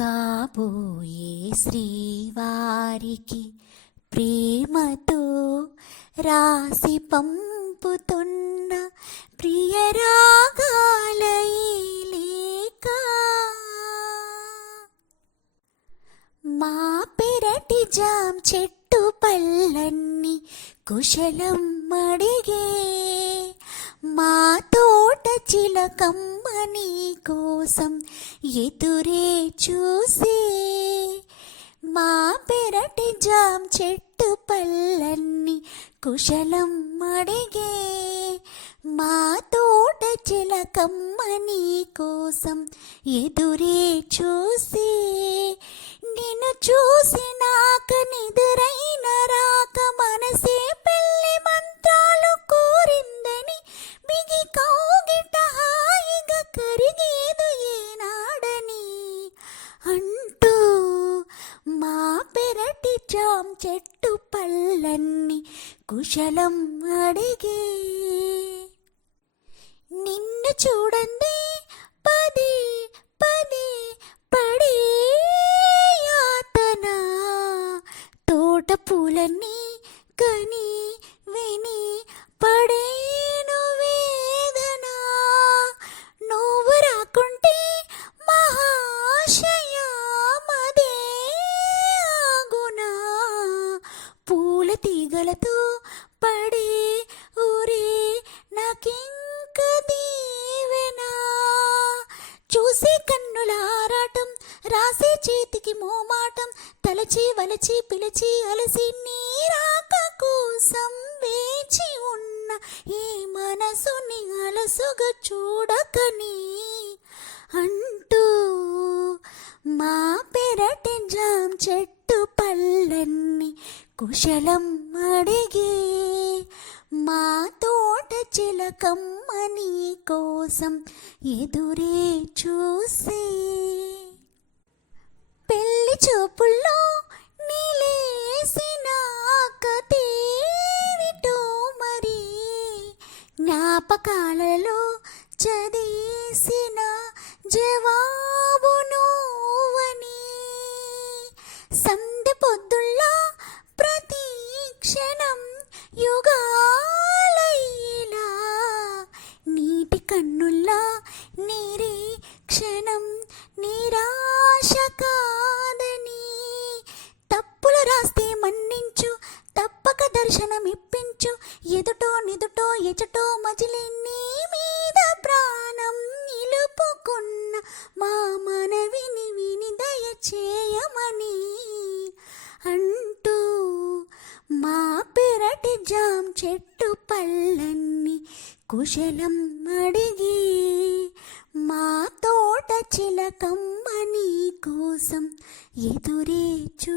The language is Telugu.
కాబోయే శ్రీవారికి ప్రేమతో రాసి పంపుతున్న ప్రియరాగాల ఈ మా పెరటి జాం చెట్టు పళ్ళన్ని కుశలం అడిగే చిలకమ్మ నీ కోసం ఎదురే చూసే మా పెరటి జామ్ చెట్టు పళ్ళన్ని కుశలం అడిగే మా తోట చిలకమ్మ నీ కోసం ఎదురే చూసి నిన్ను చూసి నిదురై పెరటి జాం చెట్టు పళ్ళన్ని కుశలం అడిగి. నిన్ను చూడండి పది పది పడే యాతన. తోట పూలన్నీ కని విని పడగలతో పడే ఊరే నాకింక దీవెనా? చూసే కన్నుల ఆరాటం రాసే చేతికి మోమాటం తలచి వలచి పిలిచి అలసి నీరాక కోసం వేచి ఉన్న ఈ మనసుని అలసుగా చూడకని అంటూ మా పెరటి జాం చెట్టు పల్లెన్ కుశలం అడిగి మా తోట చిలకమ్మ నీ కోసం ఎదురే చూసి. పెళ్ళి చూపుల్లో నీలేసిన కథేమిటో మరి? జ్ఞాపకాలలో చదివేసిన జవా యుగాలైలా నీటి కన్నుల్లా నిరీక్షణం నిరాశ కాదని తప్పులు రాస్తే మన్నించు తప్పక దర్శనం ఇప్పించు ఎదుటో నిదుటో ఎచటో మజిలి నీ మీద ప్రాణం నిలుపుకున్న మా మనవిని విని దయచేయమని అంటూ మా పెరటి జాం చెట్టు పళ్ళన్ని కుశలం అడిగి మా తోట చిలకమ్మ నీ కోసం ఎదురే చూ